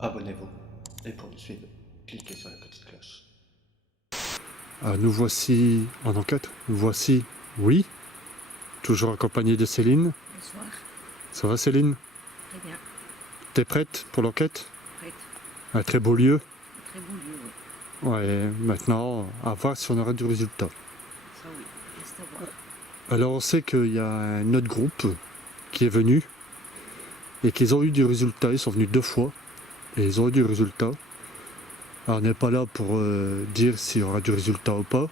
abonnez-vous. Et pour nous suivre, cliquez sur la petite cloche. Nous voici en enquête. Nous voici, oui, toujours accompagné de Céline. Bonsoir. Ça va Céline? Très bien. T'es prête pour l'enquête? Prête. Un très beau lieu. Un très beau lieu, oui. Ouais, maintenant, à voir si on aura du résultat. Ça oui, reste à voir. Alors on sait qu'il y a un autre groupe qui est venu et qu'ils ont eu du résultat. Ils sont venus 2 fois et ils ont eu du résultat. Alors on n'est pas là pour dire s'il y aura du résultat ou pas,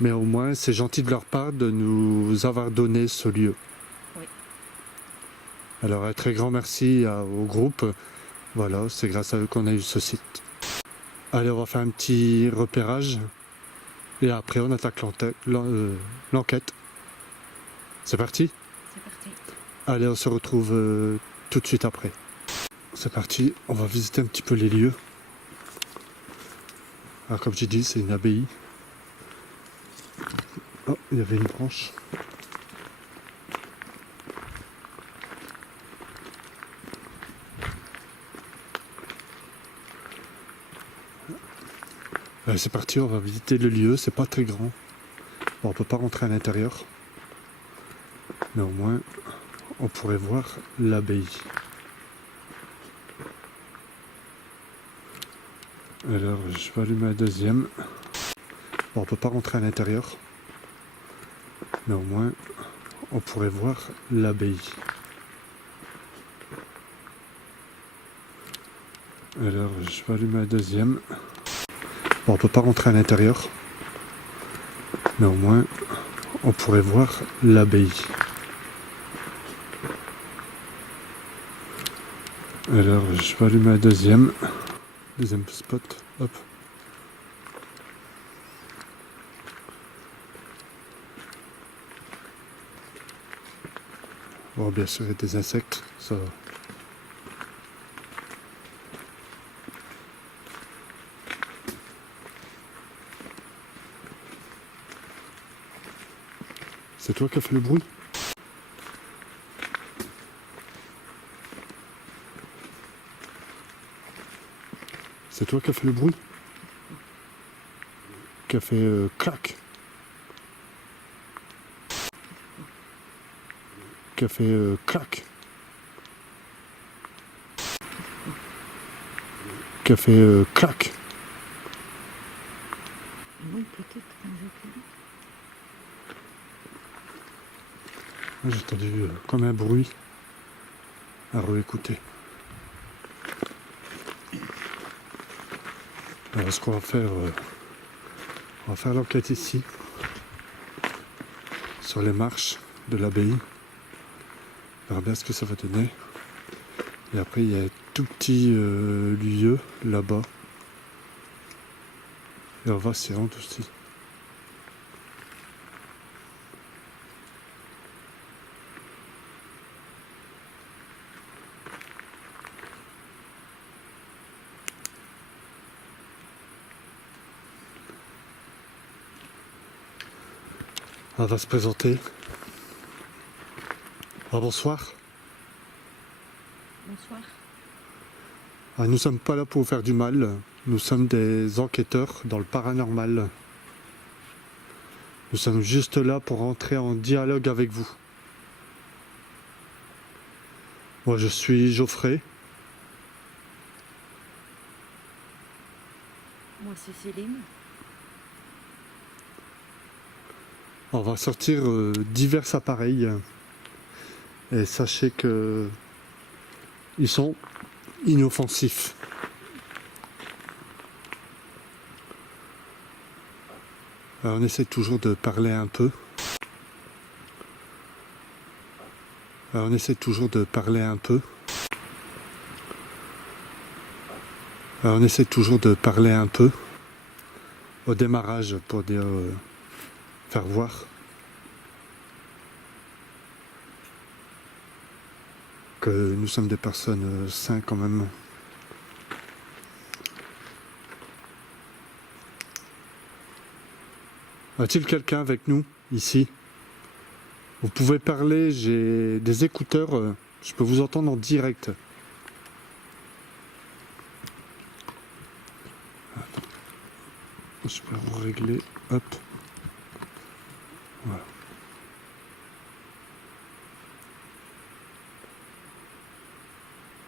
mais au moins c'est gentil de leur part de nous avoir donné ce lieu. Oui. Alors un très grand merci au groupe. Voilà, c'est grâce à eux qu'on a eu ce site. Allez, on va faire un petit repérage et après on attaque l'enquête. C'est parti? C'est parti. Allez, on se retrouve tout de suite après. C'est parti, on va visiter un petit peu les lieux. Alors comme j'ai dit, c'est une abbaye. Oh, il y avait une branche. Allez, c'est parti, on va visiter le lieu, c'est pas très grand. Bon, on peut pas rentrer à l'intérieur. Mais au moins, on pourrait voir l'abbaye. Alors, je vais allumer la deuxième. Bon, on peut pas rentrer à l'intérieur. Mais au moins, on pourrait voir l'abbaye. Alors, je vais allumer la deuxième. Bon, on peut pas rentrer à l'intérieur. Mais au moins, on pourrait voir l'abbaye. Alors, je vais allumer la deuxième spot. Hop. Bon, bien sûr, il y a des insectes. Ça. C'est toi qui as fait le bruit? C'est toi qui as fait le bruit? Qui a fait clac? Qui a fait clac? Qui a fait clac? Oui, peut-être quand je peux. J'ai entendu comme un bruit à réécouter. Alors ce qu'on va faire, on va faire l'enquête ici, sur les marches de l'abbaye. On verra bien ce que ça va donner. Et après il y a un tout petit lieu là-bas. Et on va s'y rendre aussi. On va se présenter. Bonsoir. Bonsoir. Nous ne sommes pas là pour vous faire du mal. Nous sommes des enquêteurs dans le paranormal. Nous sommes juste là pour entrer en dialogue avec vous. Moi, je suis Geoffrey. Moi, c'est Céline. On va sortir divers appareils. Et sachez que ils sont inoffensifs. Alors, on essaie toujours de parler un peu. On essaie toujours de parler un peu. On essaie toujours de parler un peu au démarrage pour dire faire voir que nous sommes des personnes saines quand même. A-t-il quelqu'un avec nous ici? Vous pouvez parler, j'ai des écouteurs, je peux vous entendre en direct. Je peux régler, hop. Voilà.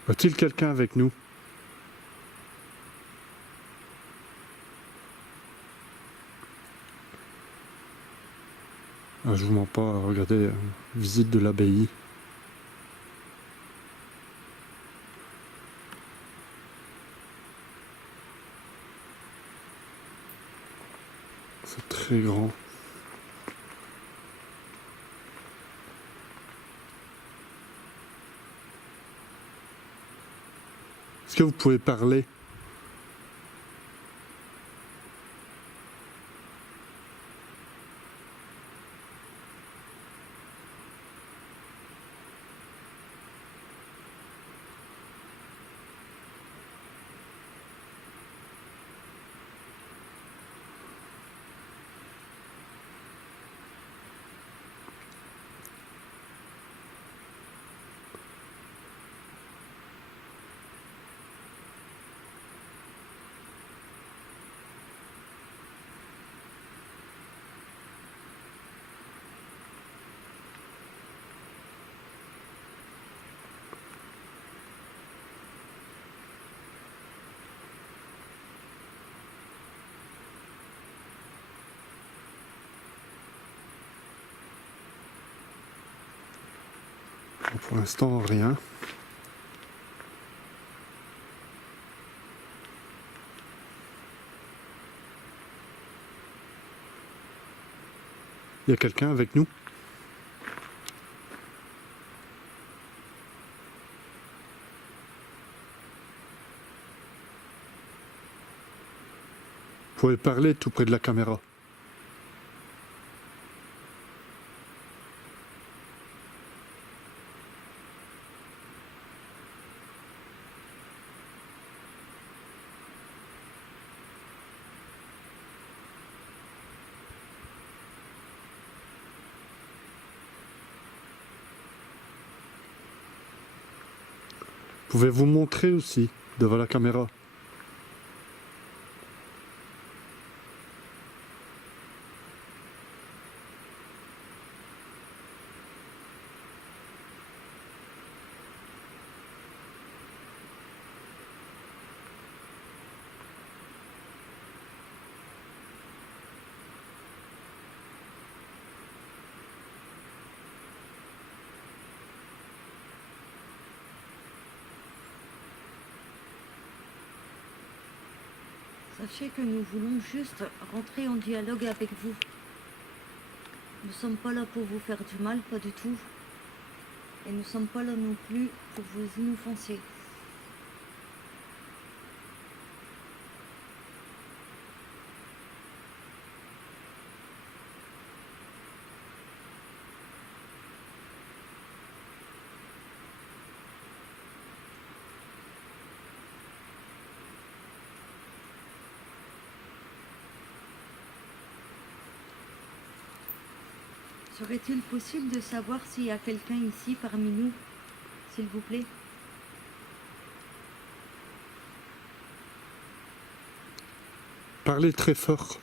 Y a-t-il quelqu'un avec nous? Ah, je vous mens pas, regardez, visite de l'abbaye. C'est très grand. Est-ce que vous pouvez parler? Bon, pour l'instant, rien. Il y a quelqu'un avec nous? Vous pouvez parler tout près de la caméra. Pouvez-vous montrer aussi devant la caméra? Sachez que nous voulons juste rentrer en dialogue avec vous. Nous ne sommes pas là pour vous faire du mal, pas du tout. Et nous ne sommes pas là non plus pour vous inoffenser. Serait-il possible de savoir s'il y a quelqu'un ici parmi nous, s'il vous plaît? Parlez très fort.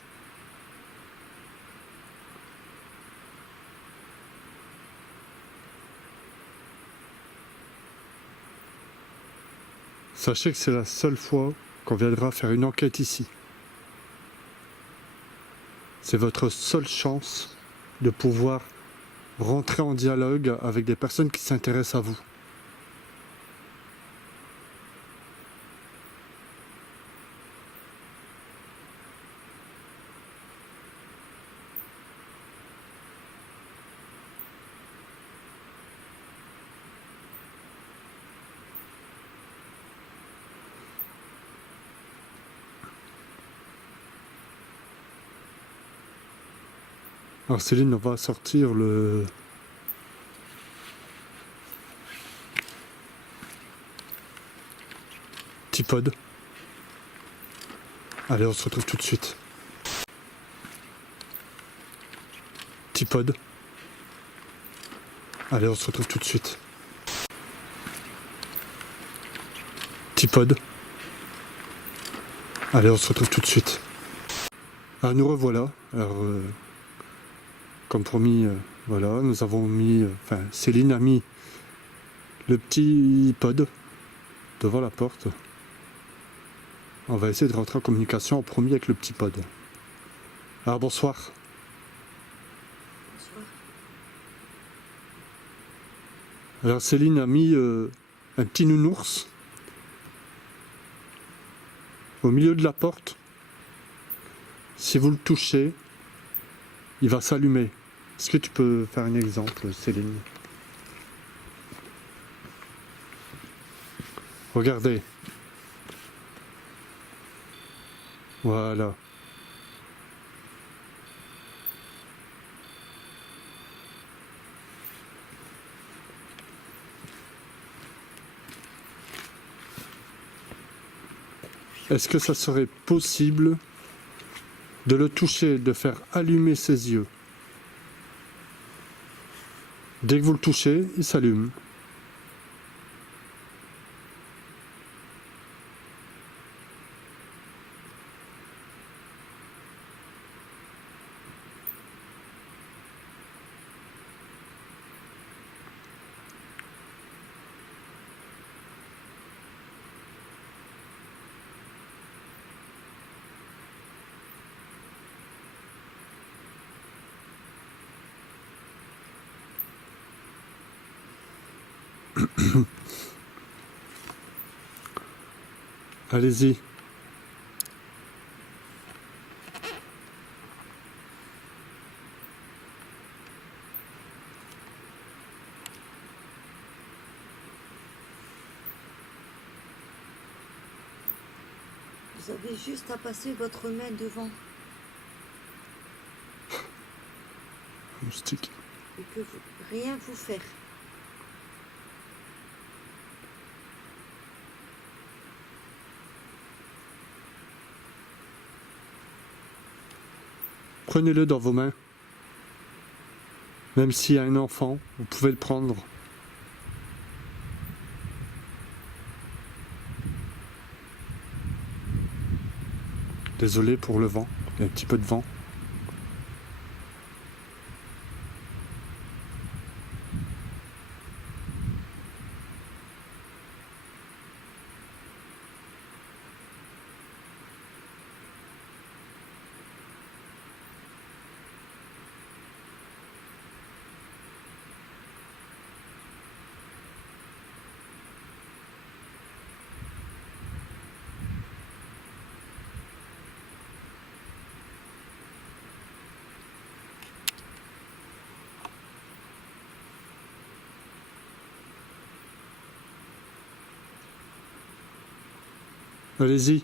Sachez que c'est la seule fois qu'on viendra faire une enquête ici. C'est votre seule chance de pouvoir rentrer en dialogue avec des personnes qui s'intéressent à vous. Alors Céline, on va sortir le... Tipod. Allez, on se retrouve tout de suite. Tipod. Allez, on se retrouve tout de suite. Tipod. Allez, on se retrouve tout de suite. Ah, nous revoilà. Alors, comme promis, voilà, nous avons mis, enfin, Céline a mis le petit pod devant la porte. On va essayer de rentrer en communication en premier avec le petit pod. Alors, bonsoir. Bonsoir. Alors, Céline a mis un petit nounours au milieu de la porte. Si vous le touchez, il va s'allumer. Est-ce que tu peux faire un exemple, Céline? Regardez. Voilà. Est-ce que ça serait possible de le toucher, de faire allumer ses yeux? Dès que vous le touchez, il s'allume. Allez-y. Vous avez juste à passer votre main devant Moustique. et que rien vous faire. Prenez-le dans vos mains. Même s'il y a un enfant, vous pouvez le prendre. Désolé pour le vent, il y a un petit peu de vent. Allez-y.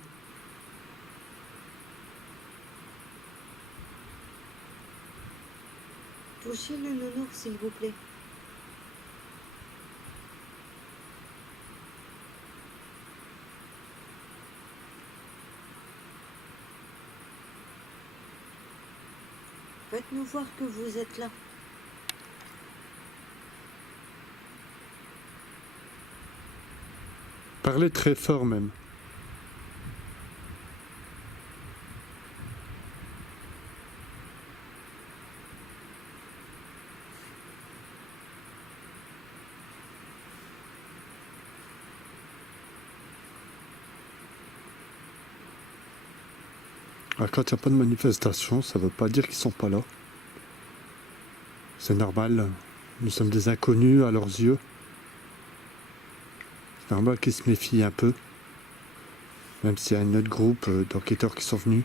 Touchez le nounours, s'il vous plaît. Faites-nous voir que vous êtes là. Parlez très fort même. Alors, quand il n'y a pas de manifestation, ça ne veut pas dire qu'ils sont pas là. C'est normal. Nous sommes des inconnus à leurs yeux. C'est normal qu'ils se méfient un peu. Même s'il y a un autre groupe d'enquêteurs qui sont venus.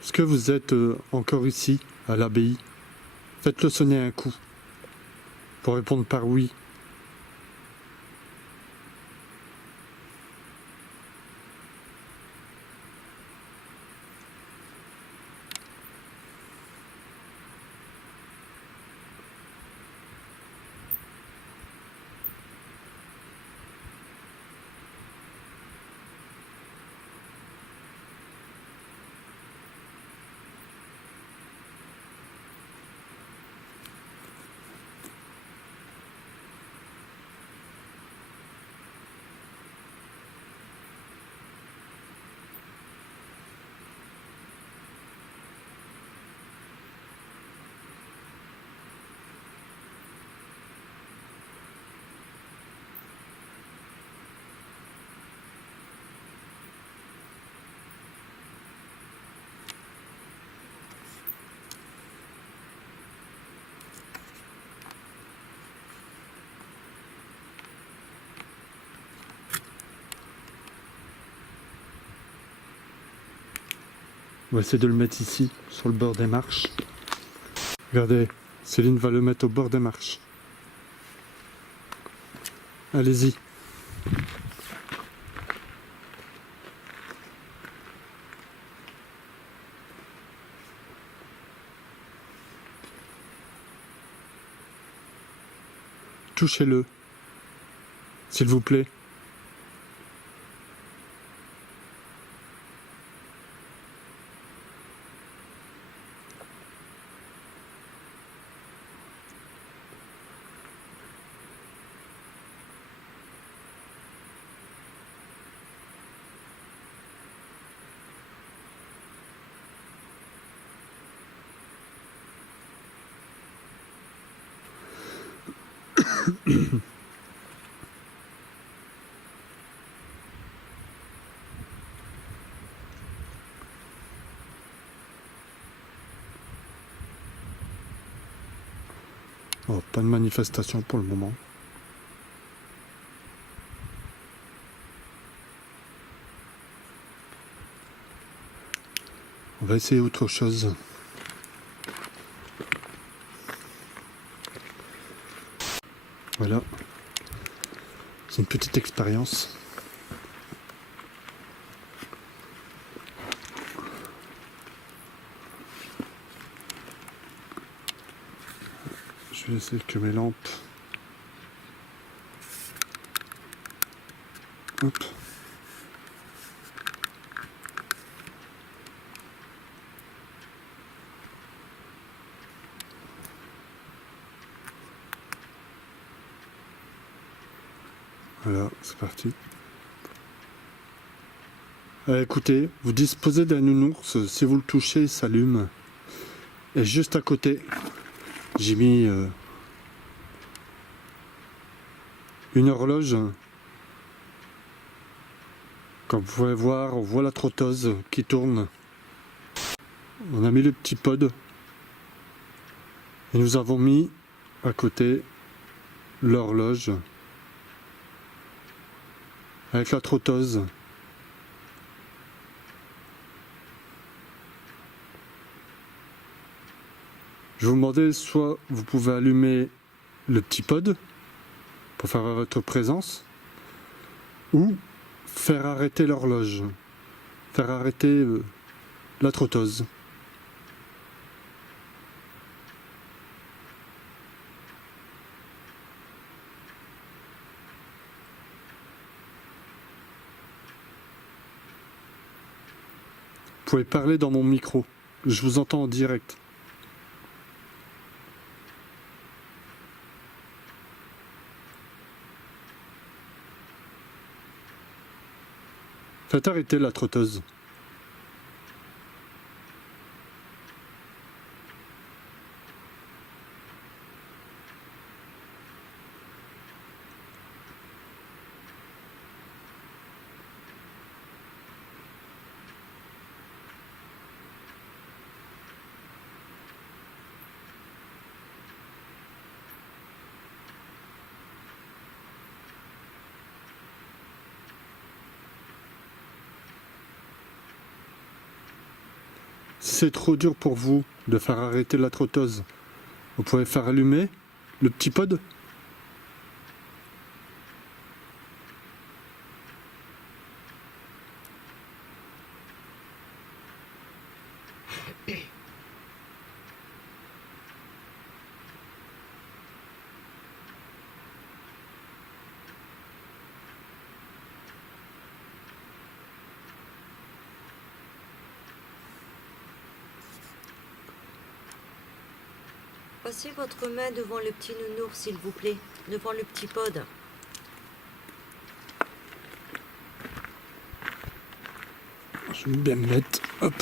Est-ce que vous êtes encore ici, à l'abbaye? Faites-le sonner un coup. Pour répondre par oui. On va essayer de le mettre ici, sur le bord des marches. Regardez, Céline va le mettre au bord des marches. Allez-y. Touchez-le, s'il vous plaît. Oh, pas de manifestation pour le moment. On va essayer autre chose. Voilà. C'est une petite expérience. Je vais essayer que mes lampes. Hop. Voilà, c'est parti. Écoutez, vous disposez d'un nounours, si vous le touchez, il s'allume. Et juste à côté, j'ai mis une horloge. Comme vous pouvez voir, on voit la trotteuse qui tourne. On a mis le petit pod. Et nous avons mis à côté l'horloge avec la trotteuse. Je vous demandais, soit vous pouvez allumer le petit pod pour faire votre présence, ou faire arrêter l'horloge, faire arrêter la trotteuse. Vous pouvez parler dans mon micro, je vous entends en direct. Faites arrêter la trotteuse. Si c'est trop dur pour vous de faire arrêter la trotteuse, vous pouvez faire allumer le petit pod. Passez votre main devant le petit nounours, s'il vous plaît, devant le petit pod. Je vais bien me mettre. Hop.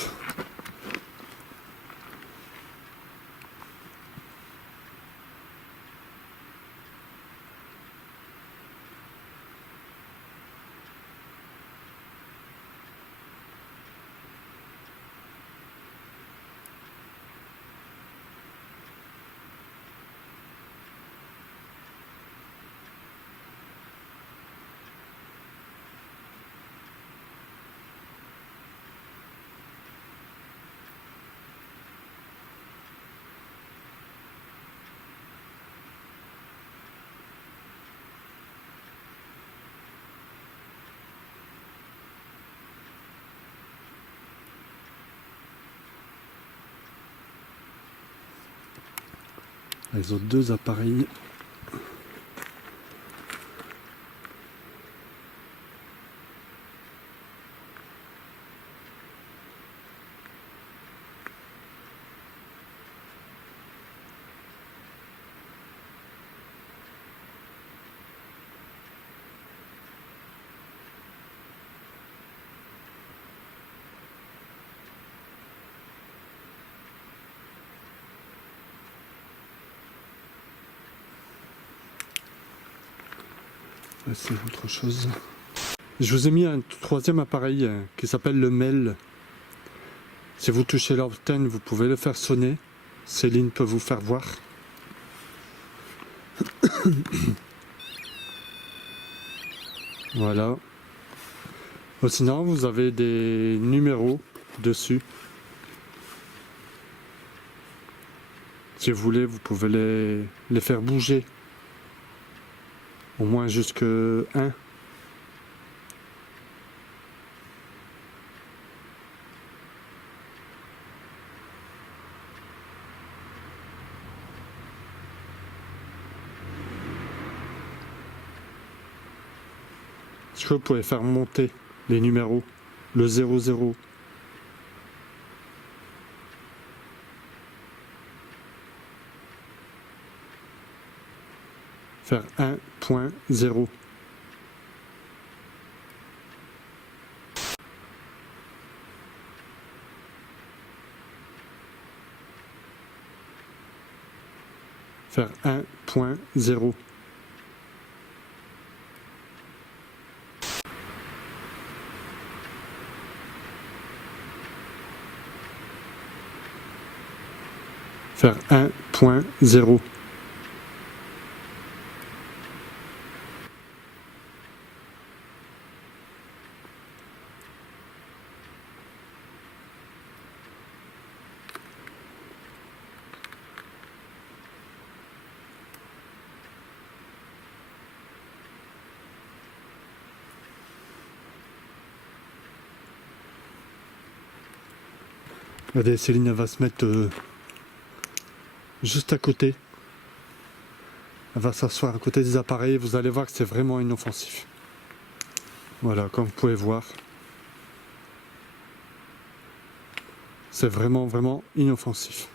Ils ont deux appareils. C'est autre chose. Je vous ai mis un troisième appareil qui s'appelle le MEL. Si vous touchez l'antenne, vous pouvez le faire sonner. Céline peut vous faire voir. Voilà. Sinon, vous avez des numéros dessus. Si vous voulez, vous pouvez les faire bouger. Au moins jusque 1. Est-ce que vous pouvez faire monter les numéros? Le 00. Faire 1.0. Faire 1.0. Faire 1.0. Regardez, Céline elle va se mettre juste à côté. Elle va s'asseoir à côté des appareils. Vous allez voir que c'est vraiment inoffensif. Voilà, comme vous pouvez voir. C'est vraiment, vraiment inoffensif.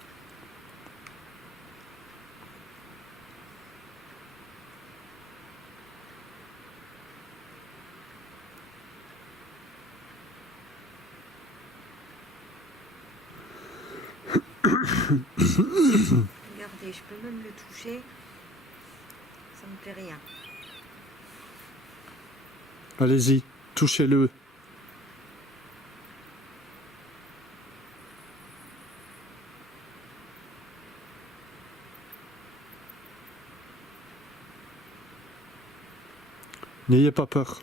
Regardez, je peux même le toucher. Ça me fait rien. Allez-y, touchez-le. N'ayez pas peur.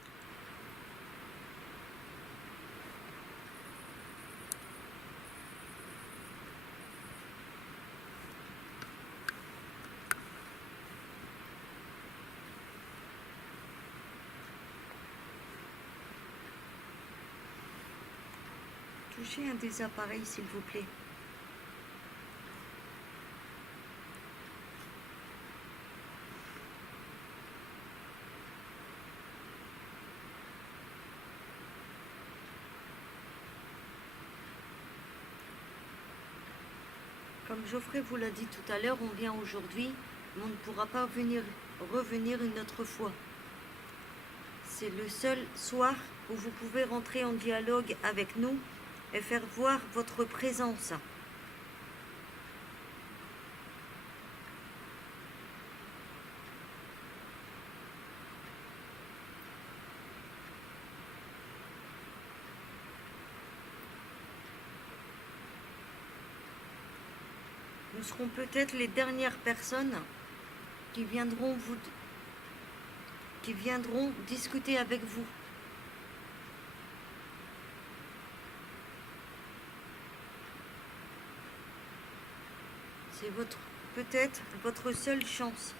Touchez un des appareils, s'il vous plaît. Comme Geoffrey vous l'a dit tout à l'heure, on vient aujourd'hui, mais on ne pourra pas revenir une autre fois. C'est le seul soir où vous pouvez rentrer en dialogue avec nous et faire voir votre présence. Nous serons peut-être les dernières personnes qui viendront discuter avec vous. C'est peut-être votre seule chance.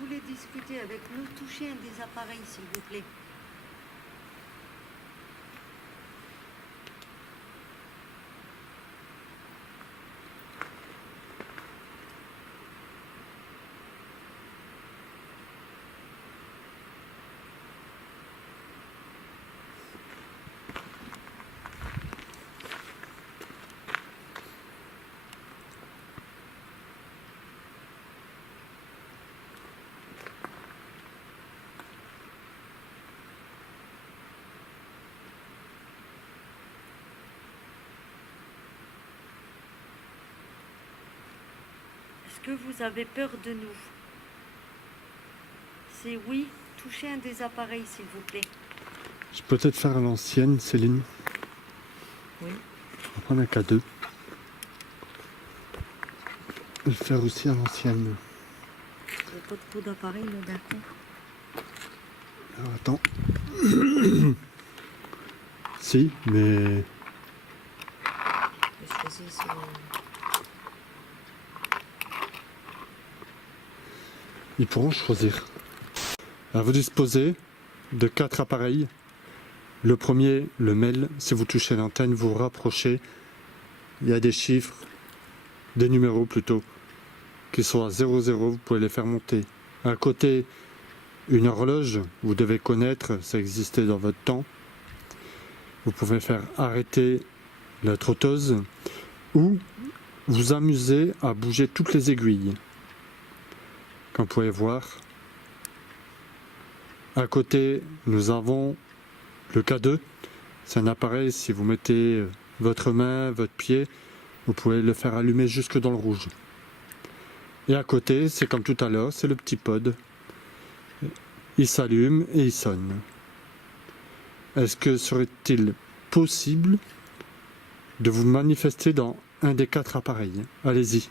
voulez discuter avec nous, touchez un des appareils, s'il vous plaît. Est-ce que vous avez peur de nous? C'est oui, touchez un des appareils, s'il vous plaît. Je peux peut-être faire à l'ancienne, Céline. Oui. On va prendre un K2. Et le faire aussi à l'ancienne. Il n'y a pas trop d'appareils là d'un coup. Alors attends. Si, mais... Je choisis sur... Ils pourront choisir. Alors vous disposez de 4 appareils. Le premier, le mail, si vous touchez l'antenne, vous rapprochez. Il y a des chiffres, des numéros plutôt, qui sont à 00, vous pouvez les faire monter. À côté, une horloge, vous devez connaître, ça existait dans votre temps. Vous pouvez faire arrêter la trotteuse ou vous amuser à bouger toutes les aiguilles. Comme vous pouvez voir, à côté, nous avons le K2. C'est un appareil, si vous mettez votre main, votre pied, vous pouvez le faire allumer jusque dans le rouge. Et à côté, c'est comme tout à l'heure, c'est le petit pod. Il s'allume et il sonne. Est-ce que serait-il possible de vous manifester dans un des 4 appareils? Allez-y.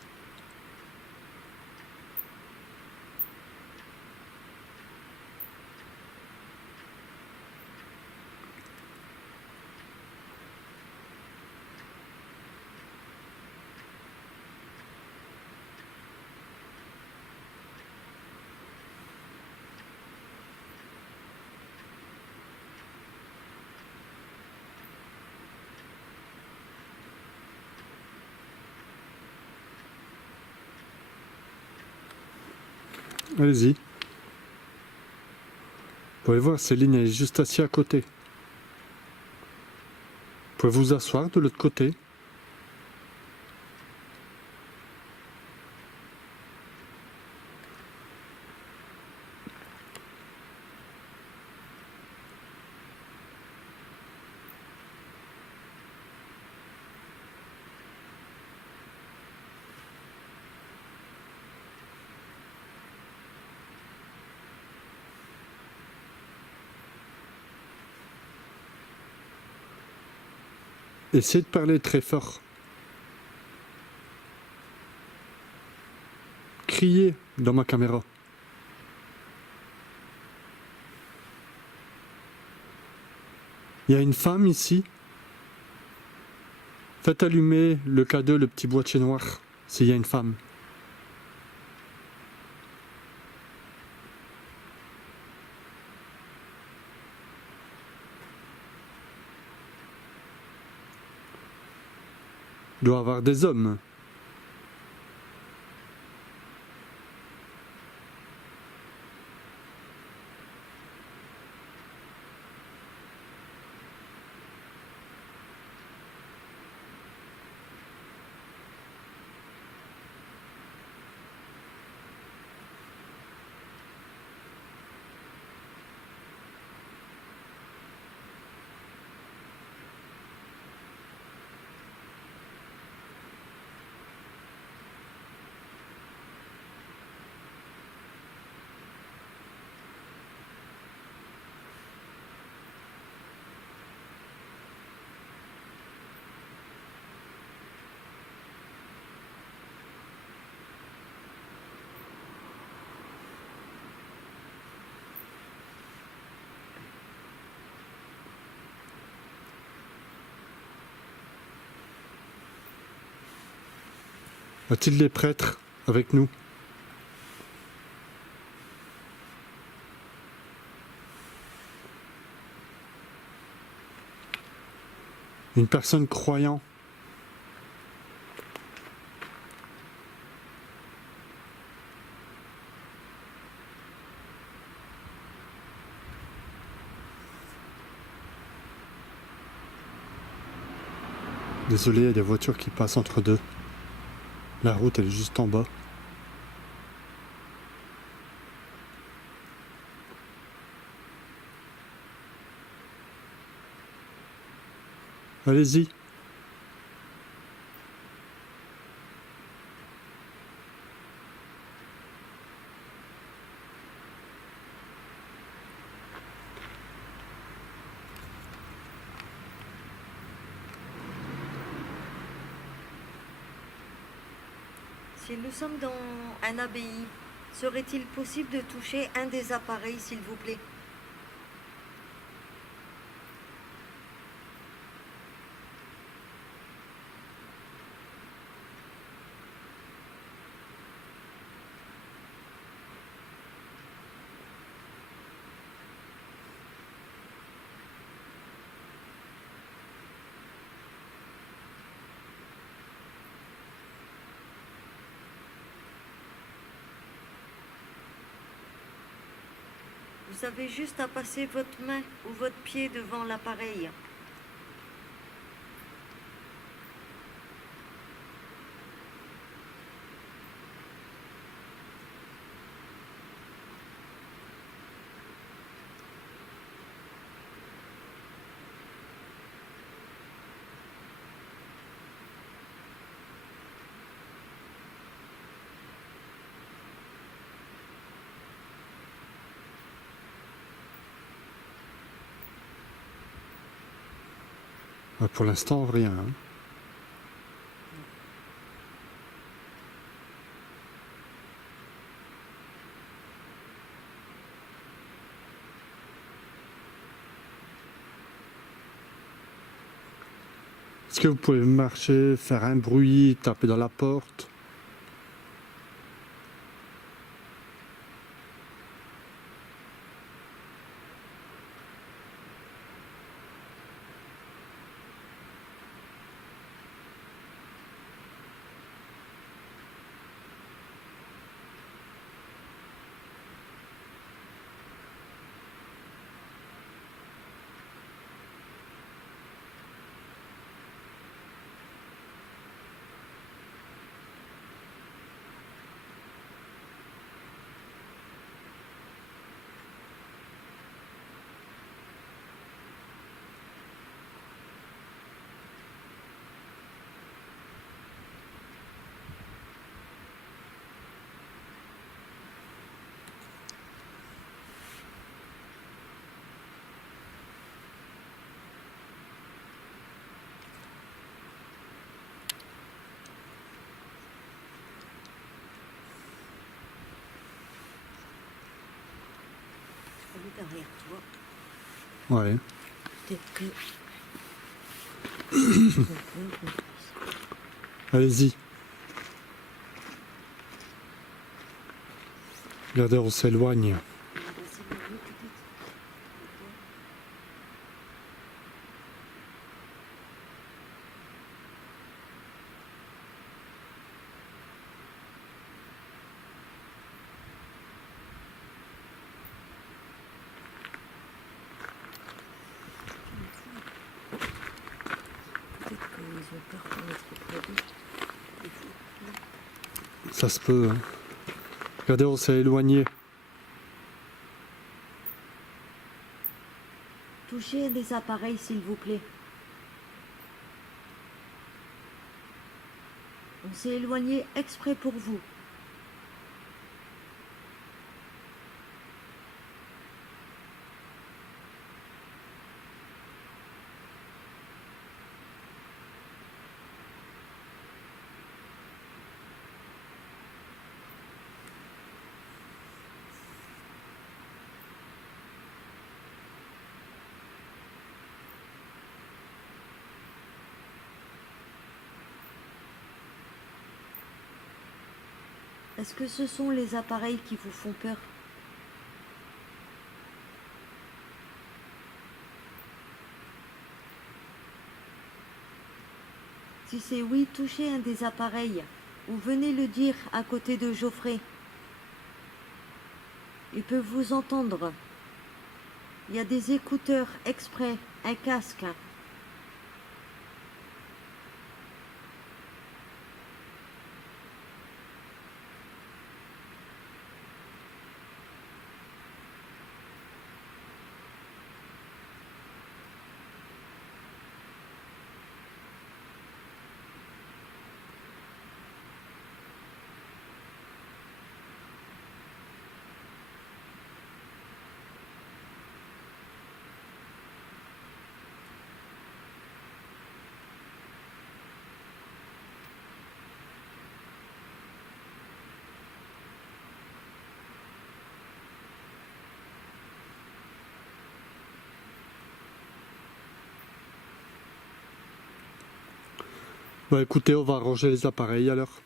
Allez-y. Vous pouvez voir, Céline est juste assise à côté. Vous pouvez vous asseoir de l'autre côté. Essayez de parler très fort. Criez dans ma caméra. Il y a une femme ici. Faites allumer le K2, le petit boîtier noir, s'il y a une femme. Il doit y avoir des hommes. Y a-t-il des prêtres avec nous? Une personne croyant. Désolé, il y a des voitures qui passent entre deux. La route, elle est juste en bas. Allez-y. Si nous sommes dans un abbaye, serait-il possible de toucher un des appareils, s'il vous plaît? Vous avez juste à passer votre main ou votre pied devant l'appareil. Pour l'instant, rien. Hein. Est-ce que vous pouvez marcher, faire un bruit, taper dans la porte? Elle est derrière toi. Ouais. Peut-être que... Allez-y. Regardez, on s'éloigne. Peut-être qu'ils ont peur qu'on est trop près d'eux. Ça se peut. Hein. Regardez, on s'est éloigné. Touchez des appareils, s'il vous plaît. On s'est éloigné exprès pour vous. Est-ce que ce sont les appareils qui vous font peur? Si c'est oui, touchez un des appareils ou venez le dire à côté de Geoffrey. Il peut vous entendre. Il y a des écouteurs exprès, un casque. Bah écoutez, on va ranger les appareils alors.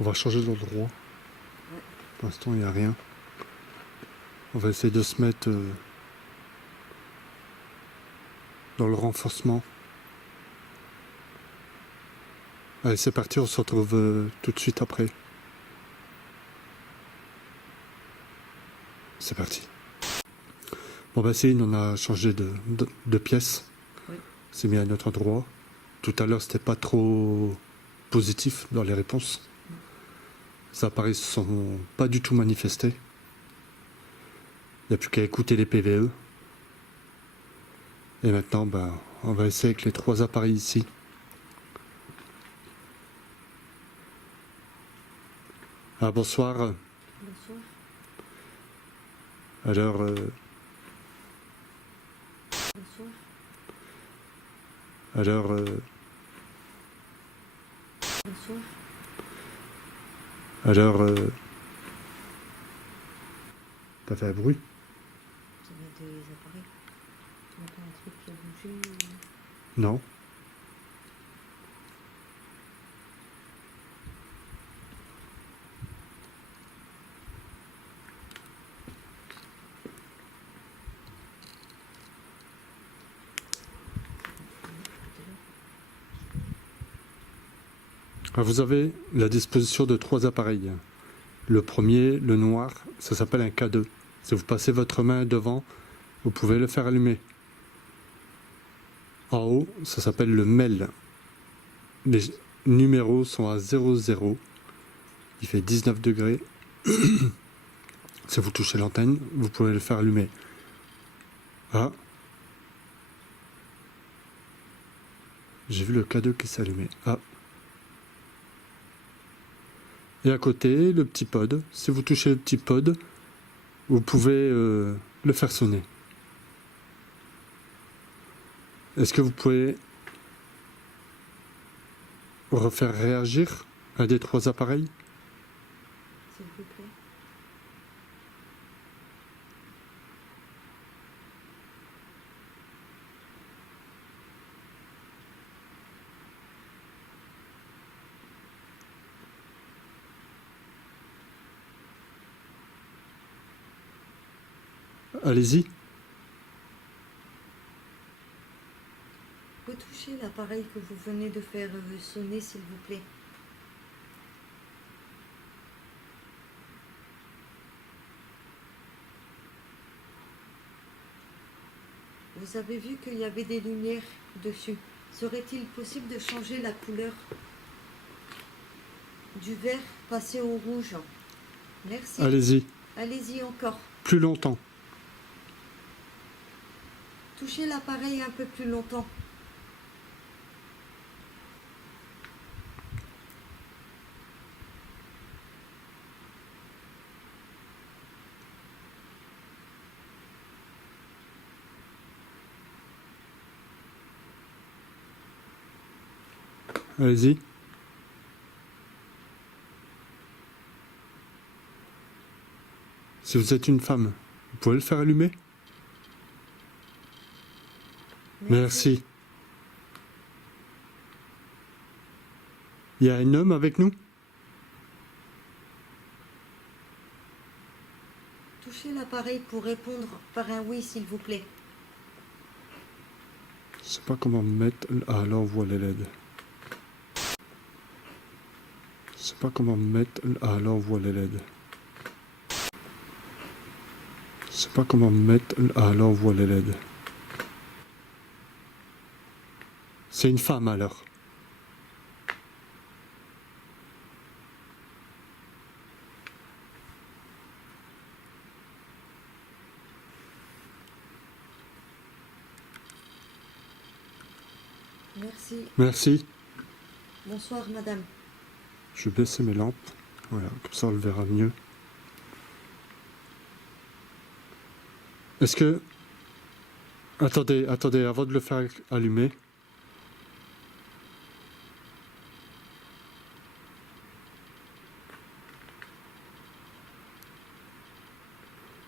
On va changer d'endroit. Pour l'instant, il n'y a rien. On va essayer de se mettre dans le renforcement. Allez, c'est parti, on se retrouve tout de suite après. C'est parti. Bon, bah, c'est on a changé de pièce. Oui. C'est mis à notre endroit. Tout à l'heure, c'était pas trop positif dans les réponses. Les appareils ne se sont pas du tout manifestés. Il n'y a plus qu'à écouter les PVE. Et maintenant, ben, on va essayer avec les 3 appareils ici. Ah, bonsoir. Bonsoir. Alors, Bonsoir. alors, Bonsoir. alors, t'as fait un bruit? Ça vient des appareils. Tu entends un truc qui a bougé Non. Alors, vous avez la disposition de 3 appareils. Le premier, le noir, ça s'appelle un K2. Si vous passez votre main devant, vous pouvez le faire allumer. En haut, ça s'appelle le MEL. Les numéros sont à 00. Il fait 19 degrés. Si vous touchez l'antenne, vous pouvez le faire allumer. Ah. J'ai vu le K2 qui s'allumait. Ah. Et à côté, le petit pod. Si vous touchez le petit pod, vous pouvez le faire sonner. Est-ce que vous pouvez refaire réagir un des 3 appareils? s'il vous plaît? Allez-y. Retouchez l'appareil que vous venez de faire sonner, s'il vous plaît. Vous avez vu qu'il y avait des lumières dessus. Serait-il possible de changer la couleur du vert, passer au rouge? Merci. Allez-y, Allez-y encore. plus longtemps. Touchez l'appareil un peu plus longtemps. Allez-y. Si vous êtes une femme, vous pouvez le faire allumer? Merci. Il y a un homme avec nous? Touchez l'appareil pour répondre par un oui, s'il vous plaît. Je sais pas comment me mettre... Ah, là on voit les LED. Je sais pas comment me mettre... Ah, là on voit les LED. Je sais pas comment me mettre... Ah, là on voit les LED. C'est une femme alors. Merci. Merci. Bonsoir, madame. Je vais baisser mes lampes. Voilà, comme ça on le verra mieux. Est-ce que... Attendez, avant de le faire allumer.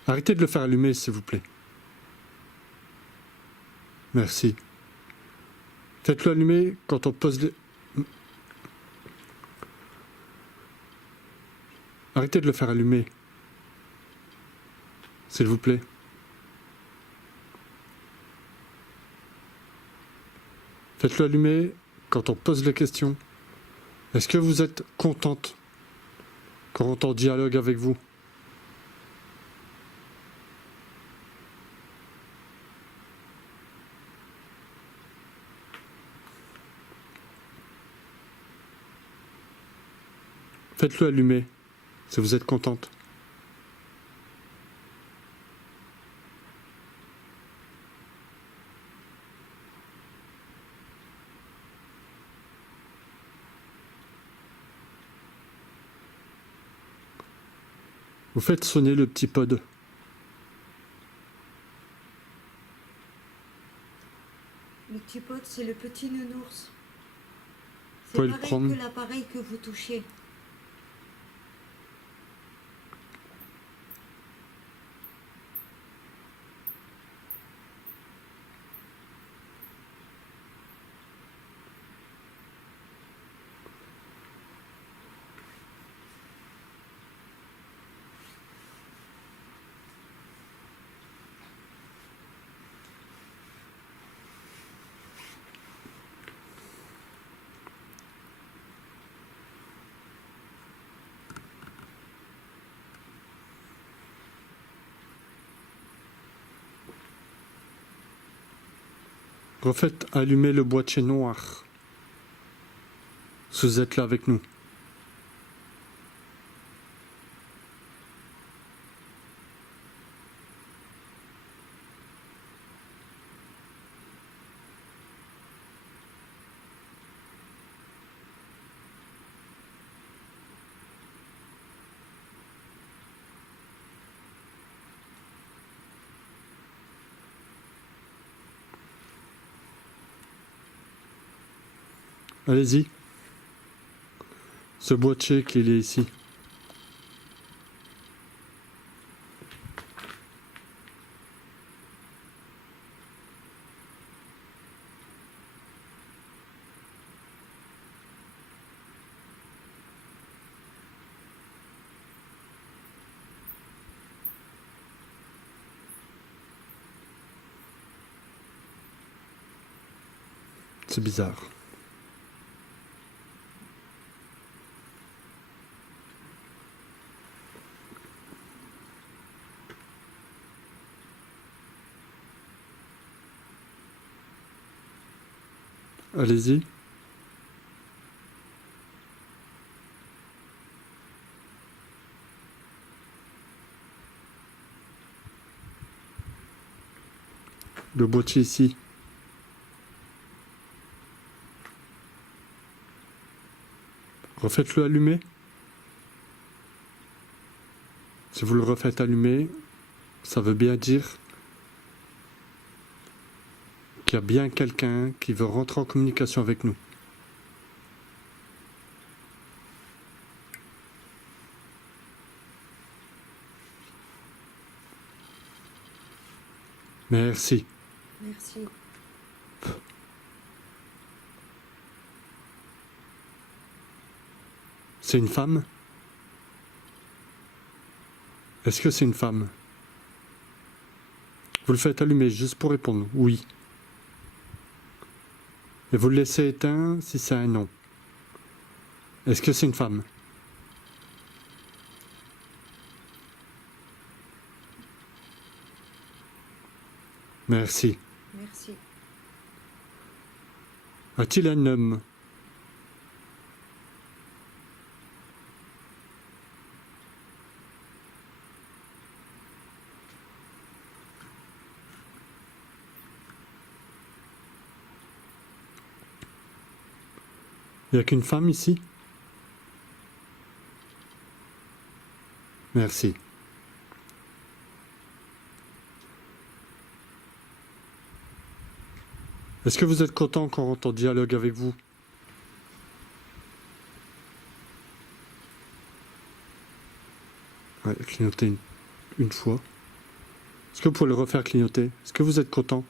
Arrêtez de le faire allumer, s'il vous plaît. Merci. Faites-le allumer quand on pose les... Arrêtez de le faire allumer. S'il vous plaît. Faites-le allumer quand on pose les questions. Est-ce que vous êtes contente quand on dialogue avec vous? Faites-le allumer si vous êtes contente. Vous faites sonner le petit pod. Le petit pote, c'est le petit nounours. C'est Pouvez le pareil prendre. que l'appareil que vous touchez. Refaites allumer le boîtier noir. Si vous êtes là avec nous. Allez-y. Ce boîtier qu'il est ici. C'est bizarre. Allez-y. Le boîtier ici. Refaites-le allumer. Si vous le refaites allumer, ça veut bien dire qu'il y a bien quelqu'un qui veut rentrer en communication avec nous. Merci. Merci. C'est une femme? Est-ce que c'est une femme? Vous le faites allumer juste pour répondre oui. Et vous le laissez éteint si c'est un non. Est-ce que c'est une femme? Merci. Merci. A-t-il un homme? Il n'y a qu'une femme ici? Merci. Est-ce que vous êtes content qu'on rentre en dialogue avec vous? Ouais, clignoter une fois. Est-ce que vous pouvez le refaire clignoter? Est-ce que vous êtes content?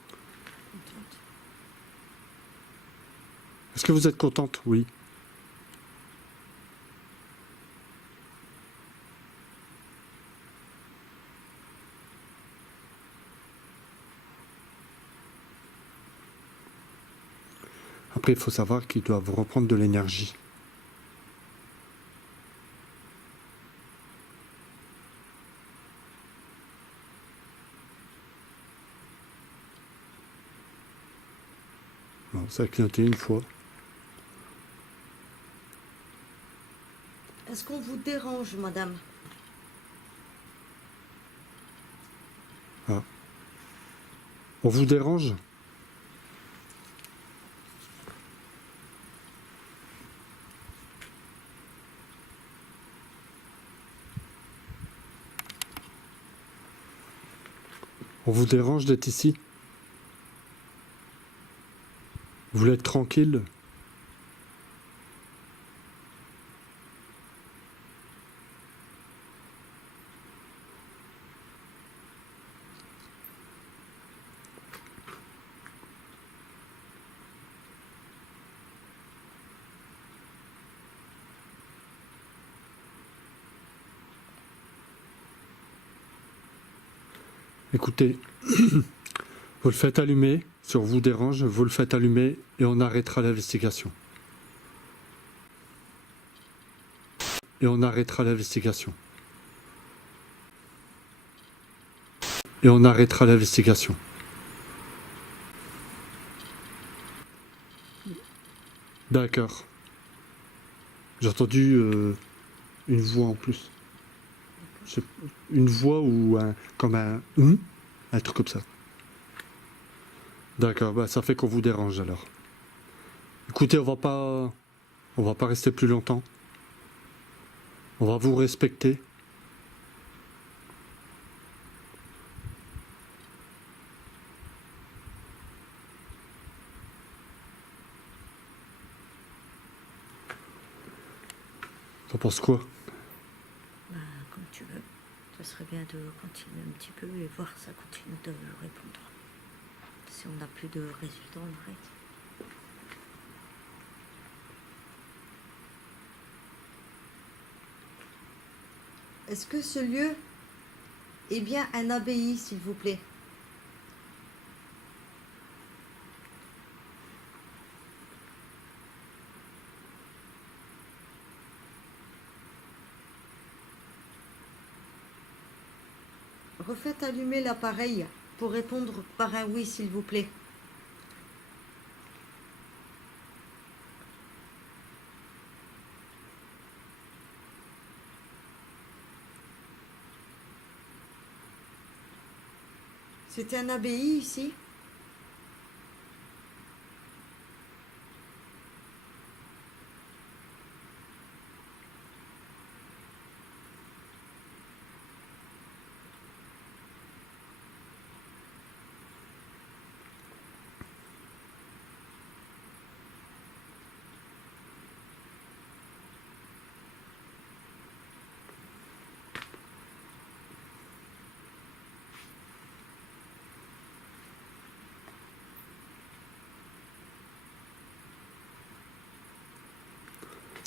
Est-ce que vous êtes contente? Oui. Après, il faut savoir qu'ils doivent reprendre de l'énergie. Bon, ça a clignoté une fois. Est-ce qu'on vous dérange, madame? Ah. On vous dérange? On vous dérange d'être ici? Vous voulez être tranquille? Écoutez, vous le faites allumer, si on vous dérange, vous le faites allumer et on arrêtera l'investigation. Et on arrêtera l'investigation. Et on arrêtera l'investigation. D'accord. J'ai entendu une voix en plus. Une voix ou comme un truc comme ça. D'accord, bah ça fait qu'on vous dérange alors. Écoutez, on va pas rester plus longtemps. On va vous respecter. T'en penses quoi? Bah, comme tu veux. Ça serait bien de continuer un petit peu et voir ça continue de répondre. Si on n'a plus de résultats, on arrête. Est-ce que ce lieu est bien un abbaye, s'il vous plaît? Refaites allumer l'appareil pour répondre par un oui, s'il vous plaît. C'était un abbaye ici?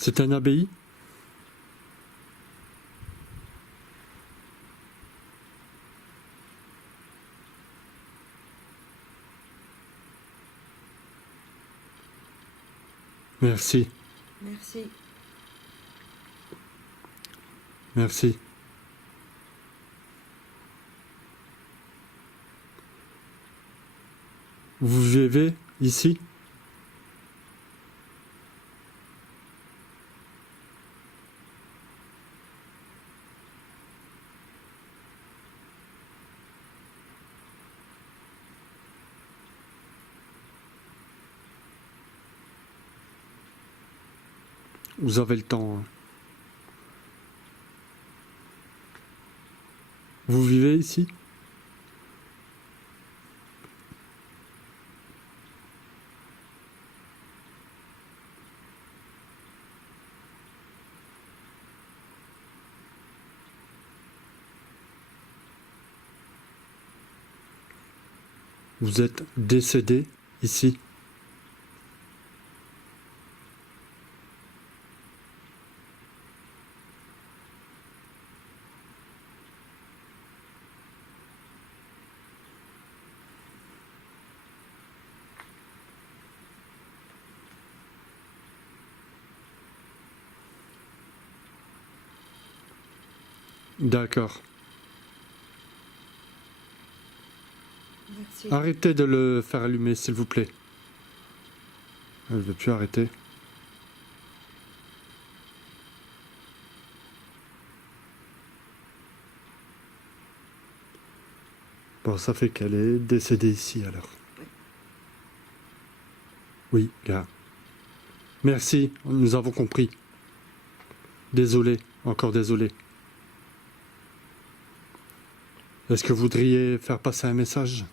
C'est un abbaye? Merci, Merci. merci. Vous vivez ici? Vous avez le temps, hein. Vous vivez ici? Vous êtes décédé ici? D'accord. Merci. Arrêtez de le faire allumer, s'il vous plaît. Elle ne veut plus arrêter. Bon, ça fait qu'elle est décédée ici, alors. Oui, gars. Merci, nous avons compris. Désolé, encore désolé. Est-ce que vous voudriez faire passer un message?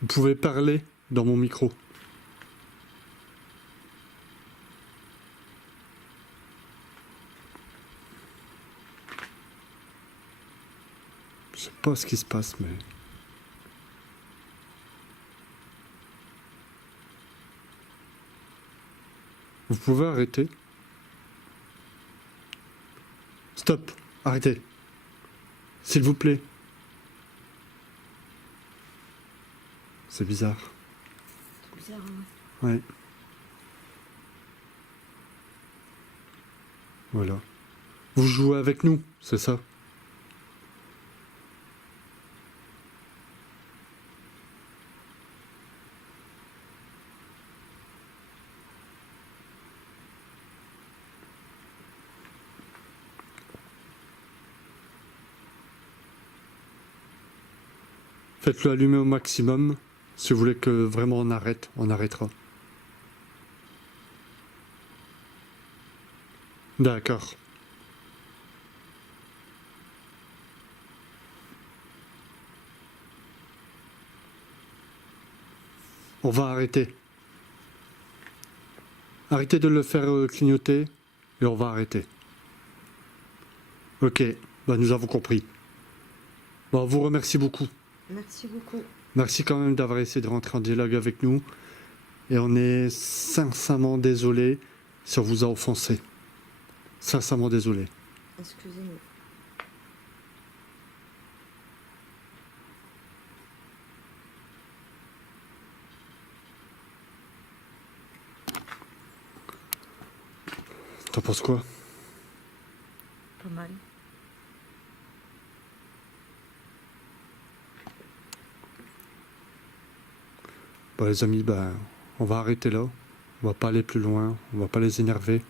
Vous pouvez parler dans mon micro. Je sais pas ce qui se passe, mais... Vous pouvez arrêter? Stop, arrêtez. S'il vous plaît. C'est bizarre. C'est bizarre, hein. Ouais. Voilà. Vous jouez avec nous, c'est ça? Faites-le allumer au maximum. Si vous voulez que vraiment on arrête, on arrêtera. D'accord. On va arrêter. Arrêtez de le faire clignoter et on va arrêter. Ok, bah nous avons compris. Bon, on vous remercie beaucoup. Merci beaucoup. Merci quand même d'avoir essayé de rentrer en dialogue avec nous. Et on est sincèrement désolé si on vous a offensé. Sincèrement désolé. Excusez-nous. T'en penses quoi? Pas mal. Bah les amis, bah on va arrêter là. On va pas aller plus loin, on va pas les énerver.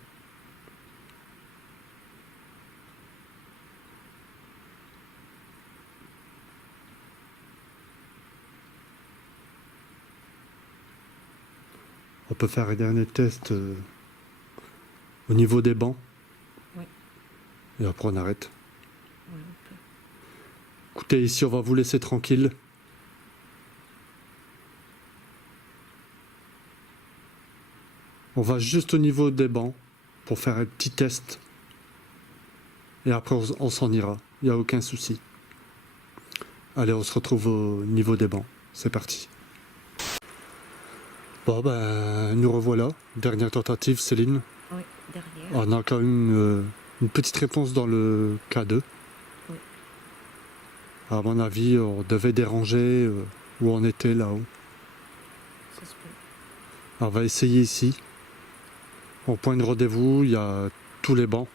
On peut faire un dernier test au niveau des bancs. Oui. Et après on arrête. Oui, on peut. Écoutez, ici on va vous laisser tranquille. On va juste au niveau des bancs pour faire un petit test. Et après on s'en ira. Il n'y a aucun souci. Allez, on se retrouve au niveau des bancs. C'est parti. Bon ben, nous revoilà. Dernière tentative, Céline. Oui, derrière. On a quand même une petite réponse dans le cas 2. Oui. À mon avis, on devait déranger où on était là-haut. Ça se peut. On va essayer ici. Au point de rendez-vous, il y a tous les bancs.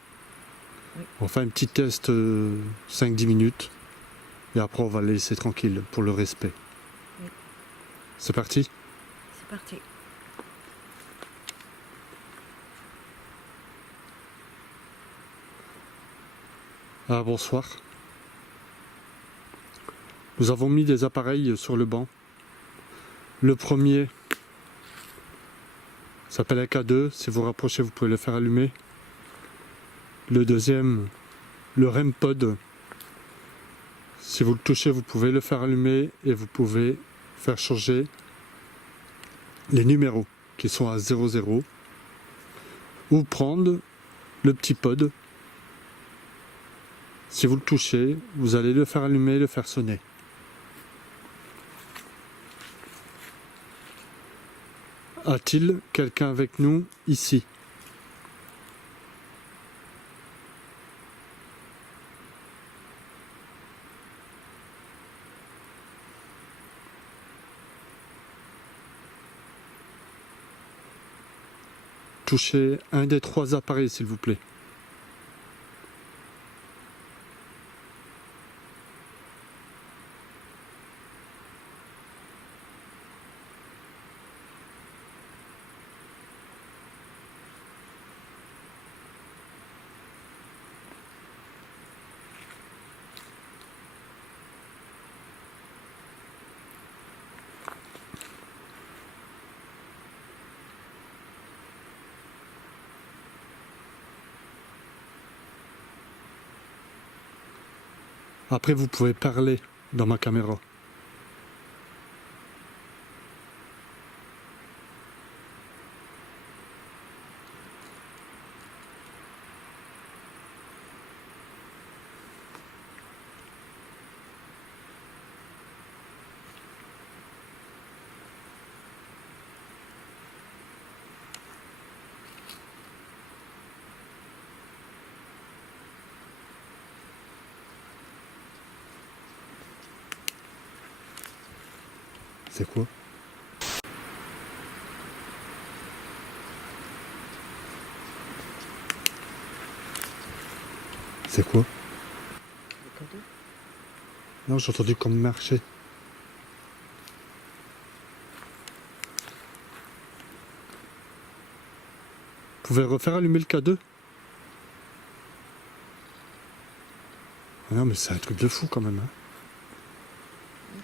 Oui. On fait un petit test 5-10 minutes. Et après, on va les laisser tranquilles pour le respect. Oui. C'est parti? C'est parti. Ah, bonsoir. Nous avons mis des appareils sur le banc. Le premier s'appelle un K2. Si vous rapprochez, vous pouvez le faire allumer. Le deuxième, le REM Pod. Si vous le touchez, vous pouvez le faire allumer et vous pouvez faire changer les numéros qui sont à 00 ou prendre le petit pod. Si vous le touchez, vous allez le faire allumer et le faire sonner. A-t-il quelqu'un avec nous ici? Touchez un des 3 appareils, s'il vous plaît. Après, vous pouvez parler dans ma caméra. C'est quoi? C'est quoi? Le cadeau. Non, j'ai entendu comme marcher. Vous pouvez refaire allumer le K2? Ah non, mais c'est un truc de fou quand même. Hein.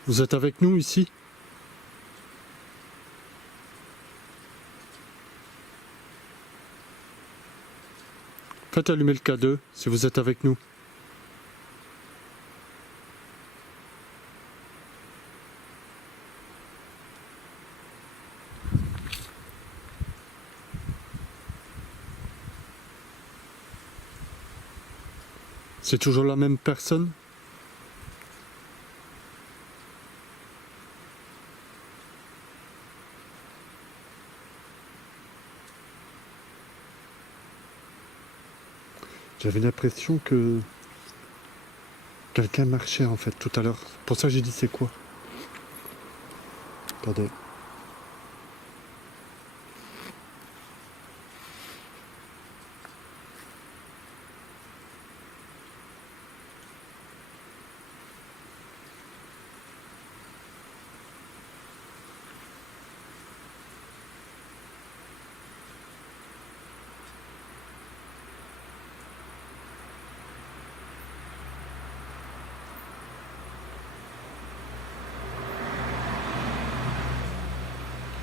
Vous êtes avec nous ici? Faites allumer le K2 si vous êtes avec nous. C'est toujours la même personne? J'avais l'impression que quelqu'un marchait en fait tout à l'heure. Pour ça j'ai dit c'est quoi? Attendez.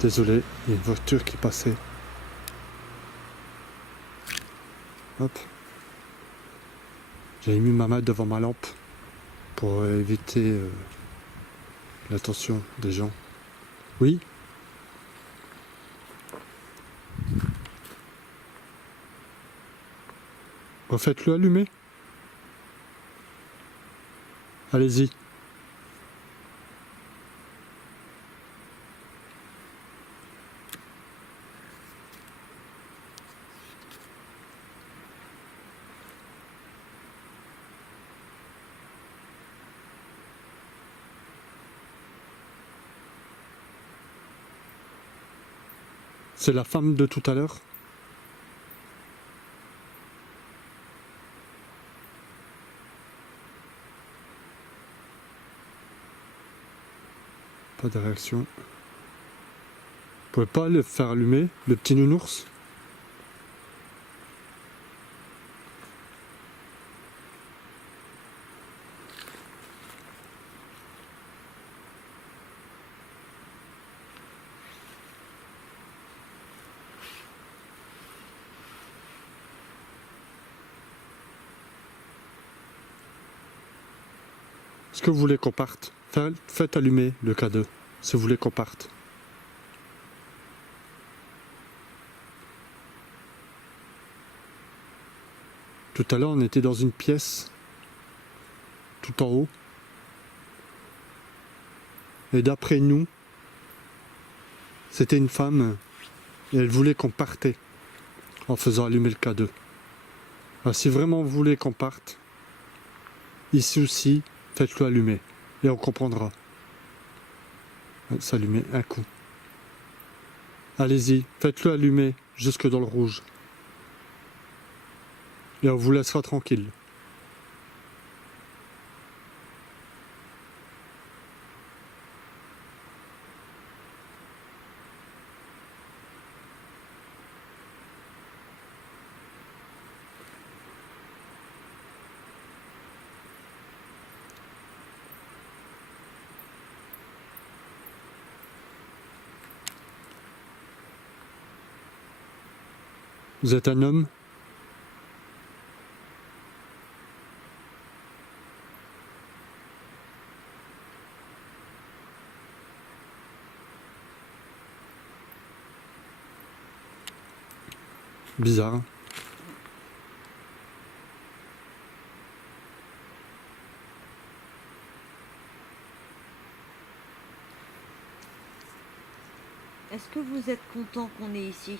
Désolé, il y a une voiture qui passait. Hop. J'avais mis ma main devant ma lampe pour éviter l'attention des gens. Oui? Refaites-le allumer. Allez-y. C'est la femme de tout à l'heure? Pas de réaction. Vous pouvez pas le faire allumer, le petit nounours? Est-ce que vous voulez qu'on parte? Faites allumer le K2, si vous voulez qu'on parte. Tout à l'heure, on était dans une pièce, tout en haut. Et d'après nous, c'était une femme, et elle voulait qu'on partait en faisant allumer le K2. Alors, si vraiment vous voulez qu'on parte, ici aussi, faites-le allumer, et on comprendra. S'allumer un coup. Allez-y, faites-le allumer jusque dans le rouge. Et on vous laissera tranquille. Vous êtes un homme? Bizarre. Est-ce que vous êtes content qu'on est ici?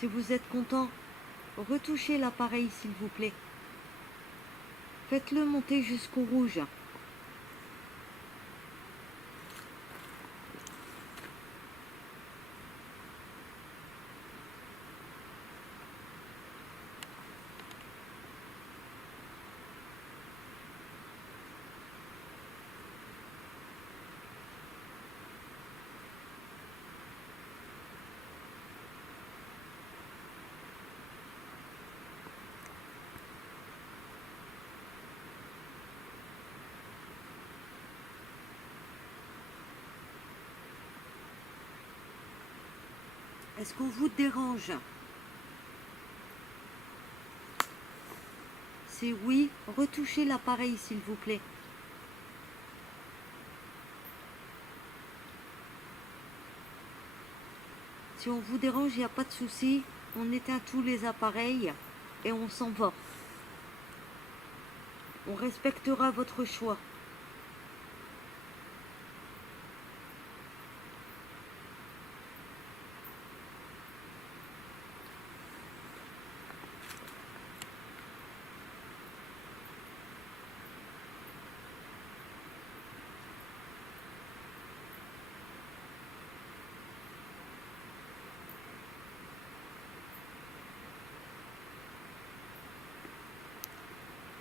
Si vous êtes content, retouchez l'appareil s'il vous plaît. Faites-le monter jusqu'au rouge. Est-ce qu'on vous dérange? Si oui, retouchez l'appareil s'il vous plaît. Si on vous dérange, il n'y a pas de souci. On éteint tous les appareils et on s'en va. On respectera votre choix.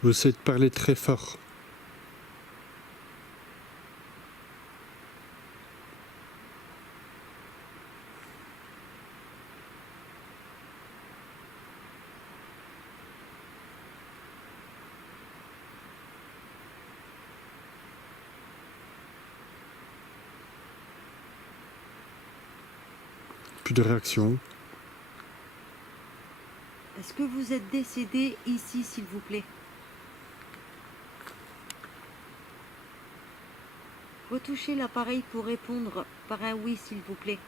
Vous essayez de parler très fort. plus de réaction. Est-ce que vous êtes décédé ici, s'il vous plaît? Retouchez l'appareil pour répondre par un oui, s'il vous plaît.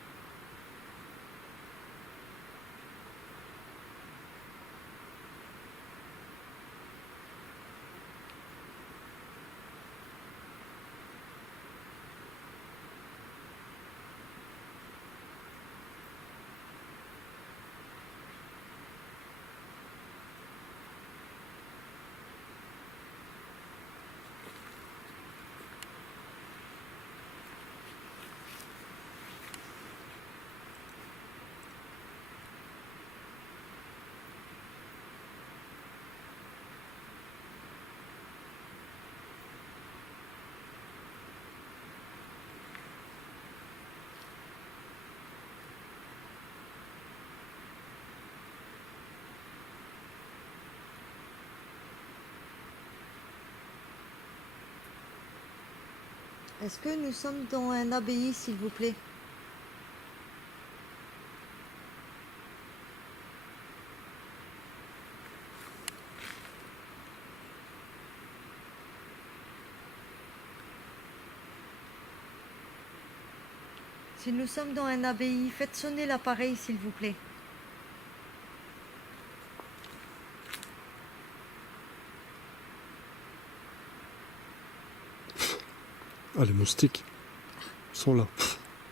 Est-ce que nous sommes dans un abbaye, s'il vous plaît? Si nous sommes dans un abbaye, faites sonner l'appareil, s'il vous plaît. Ah, les moustiques sont là.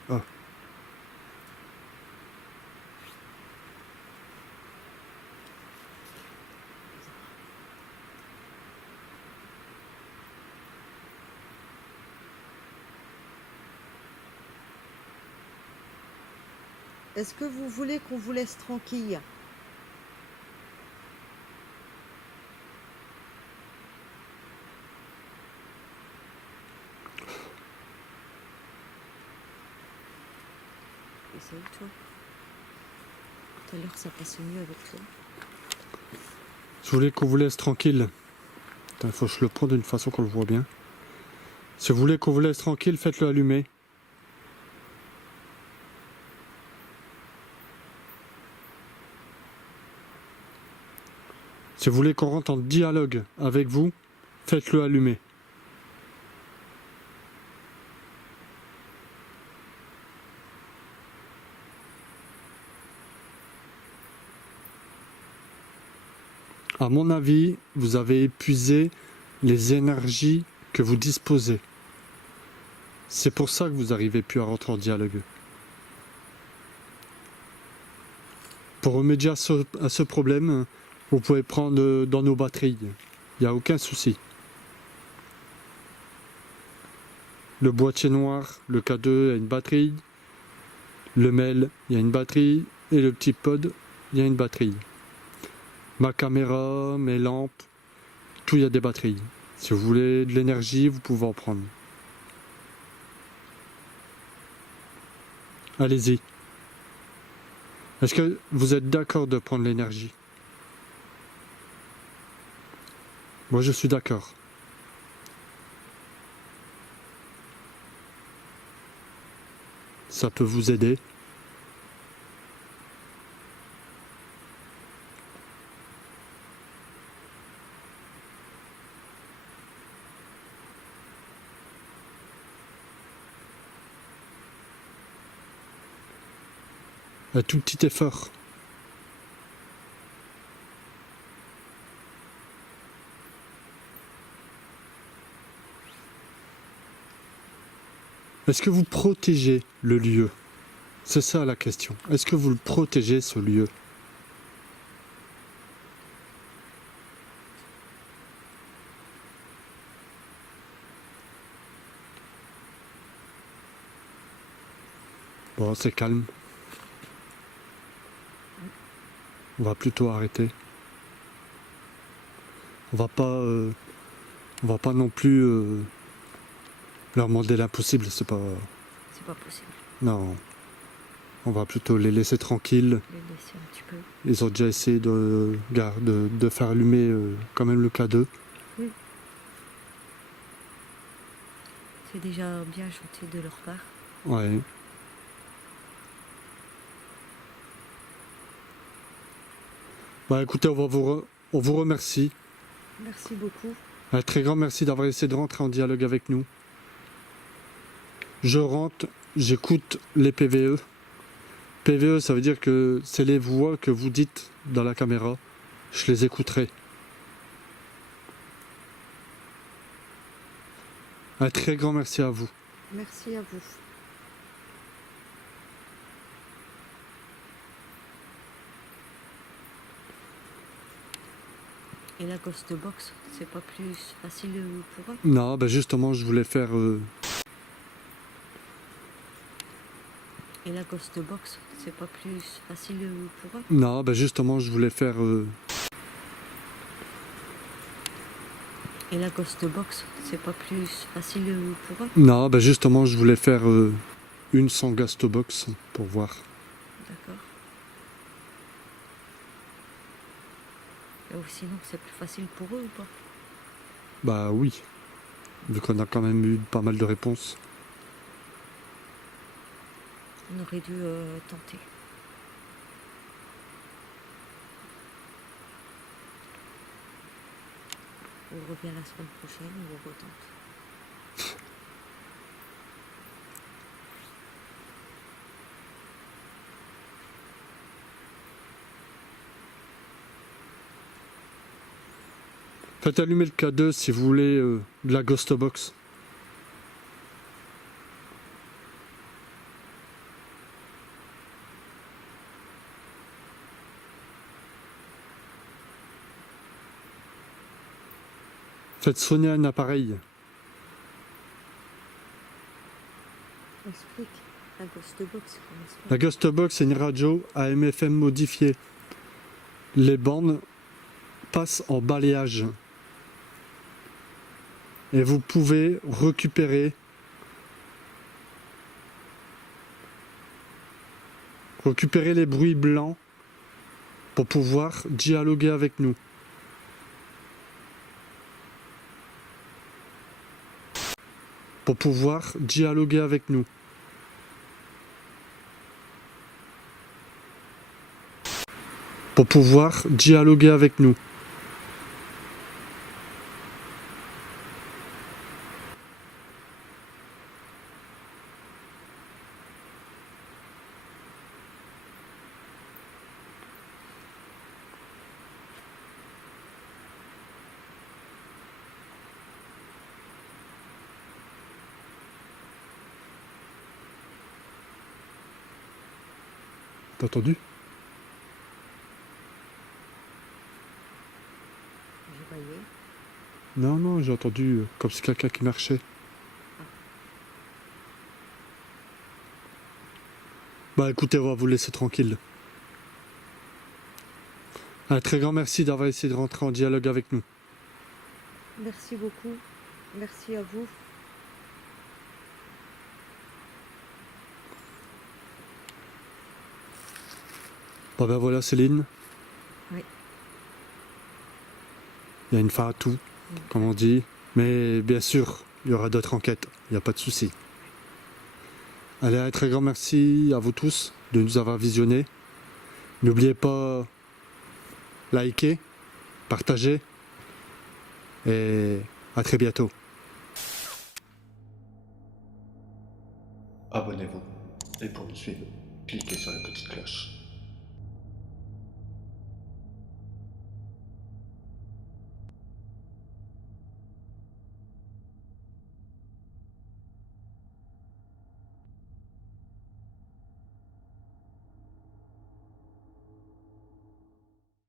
Ah. Est-ce que vous voulez qu'on vous laisse tranquille? Essaye, toi. Tout à l'heure, ça passait mieux avec toi. Si vous voulez qu'on vous laisse tranquille, il faut que je le prenne d'une façon qu'on le voit bien. Si vous voulez qu'on vous laisse tranquille, faites-le allumer. Si vous voulez qu'on rentre en dialogue avec vous, faites-le allumer. À mon avis, vous avez épuisé les énergies que vous disposez. C'est pour ça que vous n'arrivez plus à rentrer en dialogue. Pour remédier à ce problème, vous pouvez prendre dans nos batteries. Il n'y a aucun souci. Le boîtier noir, le K2, il y a une batterie. Le mail, il y a une batterie. Et le petit pod, il y a une batterie. Ma caméra, mes lampes, tout, il y a des batteries. Si vous voulez de l'énergie, vous pouvez en prendre. Allez-y. Est-ce que vous êtes d'accord de prendre l'énergie? Moi, je suis d'accord. Ça peut vous aider. Un tout petit effort. Est-ce que vous protégez le lieu? C'est ça la question. Est-ce que vous le protégez, ce lieu? Bon, c'est calme. On va plutôt arrêter. On va pas non plus leur demander l'impossible. C'est pas possible. Non. On va plutôt les laisser tranquilles. Les laisser un petit peu. Ils ont déjà essayé de faire allumer quand même le K2. Oui. C'est déjà bien gentil de leur part. Ouais. Bah écoutez, on vous remercie. Merci beaucoup. Un très grand merci d'avoir essayé de rentrer en dialogue avec nous. Je rentre, j'écoute les PVE. PVE, ça veut dire que c'est les voix que vous dites dans la caméra. Je les écouterai. Un très grand merci à vous. Merci à vous. Et la Ghost Box, c'est pas plus facile pour eux? Non, ben justement, je voulais faire... Et la Ghost Box, c'est pas plus facile pour eux? Non, ben justement, je voulais faire... Et la Ghost Box, c'est pas plus facile pour eux? Non, ben justement, je voulais faire une sans Ghost Box pour voir. D'accord. Ou sinon, c'est plus facile pour eux ou pas? Bah oui, vu qu'on a quand même eu pas mal de réponses. On aurait dû tenter. On revient la semaine prochaine ou on retente. Faites allumer le K2 si vous voulez de la Ghost Box. Faites sonner un appareil. Explique. La Ghost Box, comment ça? La Ghost Box, c'est une radio AM/FM modifiée. Les bandes passent en balayage. Et vous pouvez récupérer les bruits blancs pour pouvoir dialoguer avec nous. Pour pouvoir dialoguer avec nous. Pour pouvoir dialoguer avec nous. T'as entendu? Je voyais. Non, non, j'ai entendu comme si quelqu'un qui marchait. Bah écoutez, on va vous laisser tranquille. Un très grand merci d'avoir essayé de rentrer en dialogue avec nous. Merci beaucoup. Merci à vous. Bon ben voilà Céline. Oui. Il y a une fin à tout, comme on dit. Mais bien sûr, il y aura d'autres enquêtes, il n'y a pas de souci. Allez, un très grand merci à vous tous de nous avoir visionnés. N'oubliez pas liker, partager et à très bientôt. Abonnez-vous. Et pour nous suivre, cliquez sur la petite cloche.